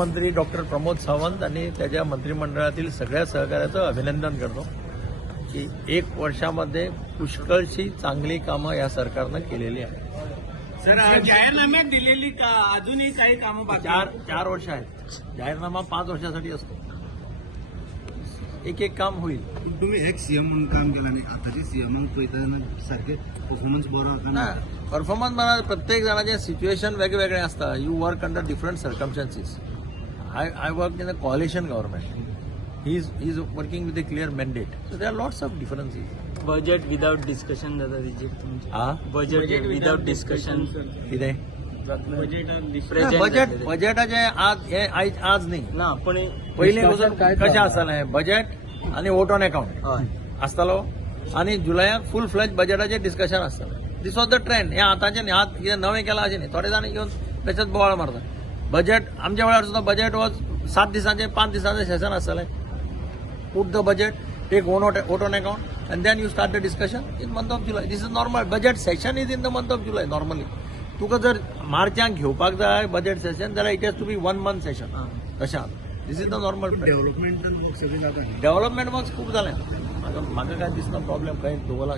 मंत्री डॉक्टर प्रमोद सावंत आणि त्याच्या मंत्रिमंडळातील सगळ्या सहकार्याचं अभिनंदन करतो की 1 वर्षामध्ये पुष्कळशी चांगली कामं या सरकारनं केलेली आहेत. सर जाहीरनाम्यात दिलेली अजूनही काही कामं बाकी चार वर्ष आहेत. जाहीरनामा 5 वर्षासाठी असतो. एक काम होईल. तुम्ही एक सीएम म्हणून काम केलं नाही, आताचे सीएम सारखे परफॉर्मन्स बरोबर ना परफॉर्मन्स मला प्रत्येक जणाचे सिच्युएशन वेगवेगळे असतात. You work under different circumstances. I worked in a coalition government. He's working with a clear mandate. So there are lots of differences. Budget without discussion दादा रिजेक्ट तुमचे budget without discussion किती budget बजेटाचे आज नाही ना पण पहिले कशा आसले बजेट आणि वोट ऑन अकाउंट आसतालो आणि जुलयाक फुल फ्लेज बजेटाचे डिस्कशन आसताले. दिस वॉज द ट्रेंड. हे आताचे आत कितें नवें केलां अशें न्ही. थोडे जाण येवन त्याच्यात बोवाळ मारतात. बजेट आमच्या वेळार सुद्धा बजेट वॉज 7 दिसांचे 5 दिसांचे सेशन आसतलें. Put the budget, take vote on account and then you start the discussion in month of July. This is normal. Budget session is in the month of July normally. तुका जर मार्चाक घेवपाक जाय budget session जाल्यार it has to be 1 month session. तशें this is the normal. Development work सगळे जाता. Development work खूप जालें. म्हाका काय दिसना प्रॉब्लेम खंय दवरला.